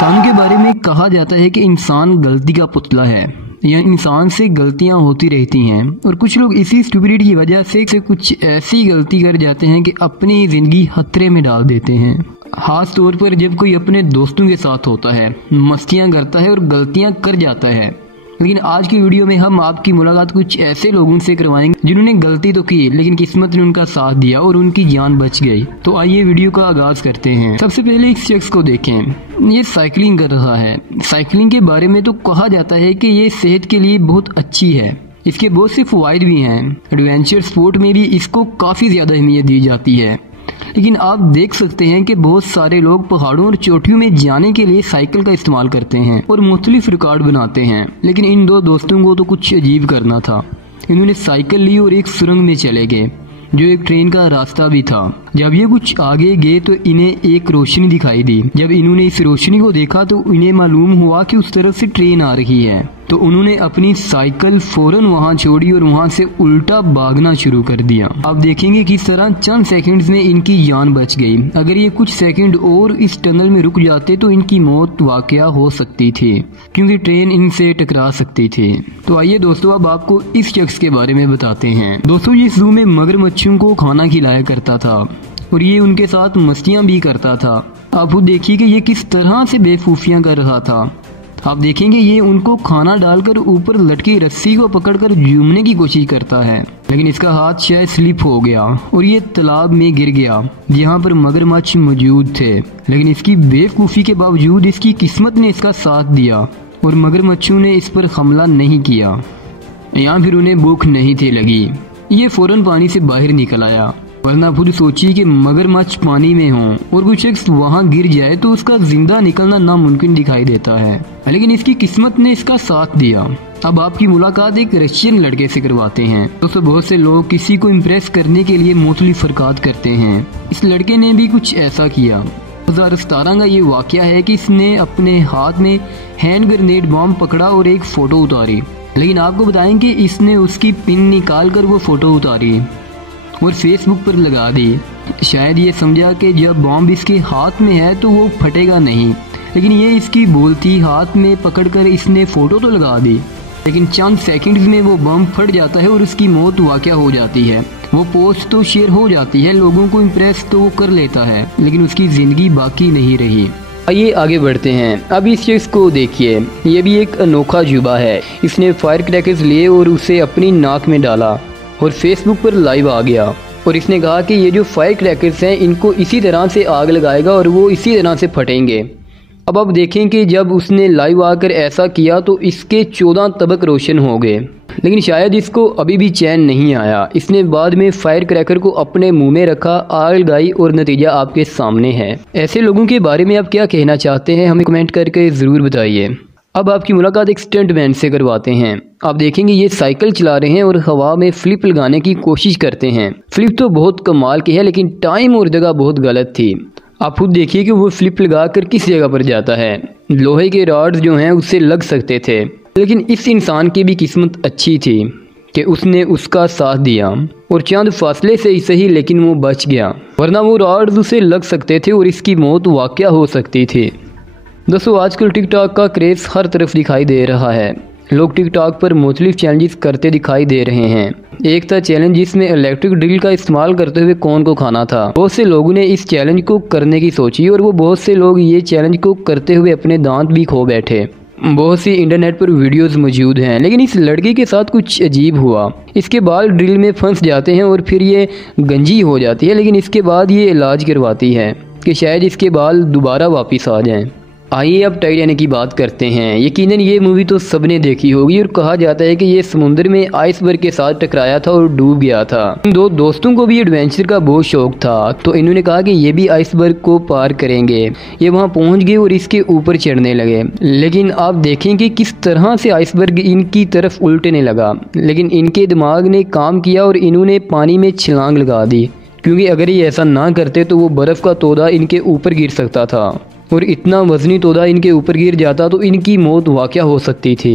इंसान के बारे में कहा जाता है कि इंसान गलती का पुतला है, या इंसान से गलतियां होती रहती हैं और कुछ लोग इसी स्टुपिडिटी की वजह से कुछ ऐसी गलती कर जाते हैं कि अपनी जिंदगी खतरे में डाल देते हैं। खास तौर पर जब कोई अपने दोस्तों के साथ होता है, मस्तियां करता है और गलतियां कर जाता है। लेकिन आज की वीडियो में हम आपकी मुलाकात कुछ ऐसे लोगों से करवाएंगे जिन्होंने गलती तो की लेकिन किस्मत ने उनका साथ दिया और उनकी जान बच गई। तो आइए वीडियो का आगाज करते हैं। सबसे पहले इस शख्स को देखें, ये साइकिलिंग कर रहा है। साइकिलिंग के बारे में तो कहा जाता है कि ये सेहत के लिए बहुत अच्छी है, इसके बहुत से फायदे भी हैं। एडवेंचर स्पोर्ट में भी इसको काफी ज्यादा अहमियत दी जाती है। लेकिन आप देख सकते हैं कि बहुत सारे लोग पहाड़ों और चोटियों में जाने के लिए साइकिल का इस्तेमाल करते हैं और मुख्तलिफ रिकॉर्ड बनाते हैं। लेकिन इन दो दोस्तों को तो कुछ अजीब करना था। इन्होंने साइकिल ली और एक सुरंग में चले गए जो एक ट्रेन का रास्ता भी था। जब ये कुछ आगे गए तो इन्हें एक रोशनी दिखाई दी। जब इन्होंने इस रोशनी को देखा तो इन्हें मालूम हुआ कि उस तरफ से ट्रेन आ रही है। तो उन्होंने अपनी साइकिल फौरन वहां छोड़ी और वहां से उल्टा भागना शुरू कर दिया। आप देखेंगे किस तरह चंद सेकंड्स में इनकी जान बच गई। अगर ये कुछ सेकंड और इस टनल में रुक जाते तो इनकी मौत वाकया हो सकती थी, क्योंकि ट्रेन इनसे टकरा सकती थी। तो आइए दोस्तों, अब आपको इस शख्स के बारे में बताते हैं। दोस्तों, ये ज़ू में मगरमच्छों को खाना खिलाया करता था और ये उनके साथ मस्तियां भी करता था। आप खुद देखिए कि ये किस तरह से बेवकूफियां कर रहा था। आप देखेंगे ये उनको खाना डालकर ऊपर लटकी रस्सी को पकड़कर झूमने की कोशिश करता है, लेकिन इसका हाथ शायद स्लिप हो गया और ये तालाब में गिर गया जहाँ पर मगरमच्छ मौजूद थे। लेकिन इसकी बेवकूफ़ी के बावजूद इसकी किस्मत ने इसका साथ दिया और मगरमच्छों ने इस पर हमला नहीं किया, या फिर उन्हें भूख नहीं थी लगी। ये फौरन पानी से बाहर निकल आया। वरना खुद सोचिए कि मगरमच्छ पानी में हो और कुछ शख्स वहां गिर जाए तो उसका जिंदा निकलना नामुमकिन दिखाई देता है, लेकिन इसकी किस्मत ने इसका साथ दिया। अब आपकी मुलाकात एक रशियन लड़के से करवाते हैं। दोस्तों, बहुत से लोग किसी को इम्प्रेस करने के लिए मुख्तलिफ हरकत करते हैं। इस लड़के ने भी कुछ ऐसा किया। 2017 का ये वाकया है कि इसने अपने हाथ में हैंड ग्रेनेड बॉम्ब पकड़ा और एक फोटो उतारी। लेकिन आपको बताएं कि इसने उसकी पिन निकाल कर वो फोटो उतारी और फेसबुक पर लगा दी। शायद ये समझा कि जब बॉम्ब इसके हाथ में है तो वो फटेगा नहीं, लेकिन ये इसकी भूल थी। हाथ में पकड़कर इसने फोटो तो लगा दी, लेकिन चंद सेकंड्स में वो बम फट जाता है और उसकी मौत वाकया हो जाती है। वो पोस्ट तो शेयर हो जाती है, लोगों को इम्प्रेस तो वो कर लेता है, लेकिन उसकी जिंदगी बाकी नहीं रही। आइए आगे बढ़ते हैं। अब इस चीज को देखिए, ये भी एक अनोखा जुबा है। इसने फायर क्रैकर्स लिए और उसे अपनी नाक में डाला और फेसबुक पर लाइव आ गया और इसने कहा कि ये जो फायर क्रैकर्स हैं इनको इसी तरह से आग लगाएगा और वो इसी तरह से फटेंगे। अब आप देखें कि जब उसने लाइव आकर ऐसा किया तो इसके 14 तबक रोशन हो गए, लेकिन शायद इसको अभी भी चैन नहीं आया। इसने बाद में फायर क्रैकर को अपने मुंह में रखा, आग लगाई और नतीजा आपके सामने है। ऐसे लोगों के बारे में आप क्या कहना चाहते हैं, हमें कमेंट करके ज़रूर बताइए। अब आपकी मुलाकात एक स्टंटमैन से करवाते हैं। आप देखेंगे ये साइकिल चला रहे हैं और हवा में फ्लिप लगाने की कोशिश करते हैं। फ्लिप तो बहुत कमाल की है, लेकिन टाइम और जगह बहुत गलत थी। आप खुद देखिए कि वो फ्लिप लगाकर किस जगह पर जाता है। लोहे के रॉड्स जो हैं उससे लग सकते थे, लेकिन इस इंसान की भी किस्मत अच्छी थी कि उसने उसका साथ दिया और चंद फासले से ही सही, लेकिन वो बच गया, वरना वो रॉड्स उसे लग सकते थे और इसकी मौत वाकया हो सकती थी। दोस्तों, आजकल टिकटॉक का क्रेज़ हर तरफ दिखाई दे रहा है। लोग टिकटॉक पर मुख्तलिफ चैलेंजेस करते दिखाई दे रहे हैं। एक था चैलेंज जिसमें इलेक्ट्रिक ड्रिल का इस्तेमाल करते हुए कौन को खाना था। बहुत से लोगों ने इस चैलेंज को करने की सोची और वो बहुत से लोग ये चैलेंज को करते हुए अपने दांत भी खो बैठे। बहुत सी इंटरनेट पर वीडियोस मौजूद हैं, लेकिन इस लड़के के साथ कुछ अजीब हुआ। इसके बाल ड्रिल में फंस जाते हैं और फिर ये गंजी हो जाती है, लेकिन इसके बाद ये इलाज करवाती है कि शायद इसके बाल दोबारा वापस आ जाएं। आइए अब टाइटैनिक की बात करते हैं। यकीनन ये मूवी तो सबने देखी होगी और कहा जाता है कि ये समुद्र में आइसबर्ग के साथ टकराया था और डूब गया था। इन दो दोस्तों को भी एडवेंचर का बहुत शौक था, तो इन्होंने कहा कि ये भी आइसबर्ग को पार करेंगे। ये वहाँ पहुँच गए और इसके ऊपर चढ़ने लगे, लेकिन आप देखेंगे किस तरह से आइसबर्ग इनकी तरफ उल्टने लगा। लेकिन इनके दिमाग ने काम किया और इन्होंने पानी में छलांग लगा दी, क्योंकि अगर ये ऐसा ना करते तो वो बर्फ़ का तोदा इनके ऊपर गिर सकता था और इतना वजनी तोदा इनके ऊपर गिर जाता तो इनकी मौत वाकया हो सकती थी।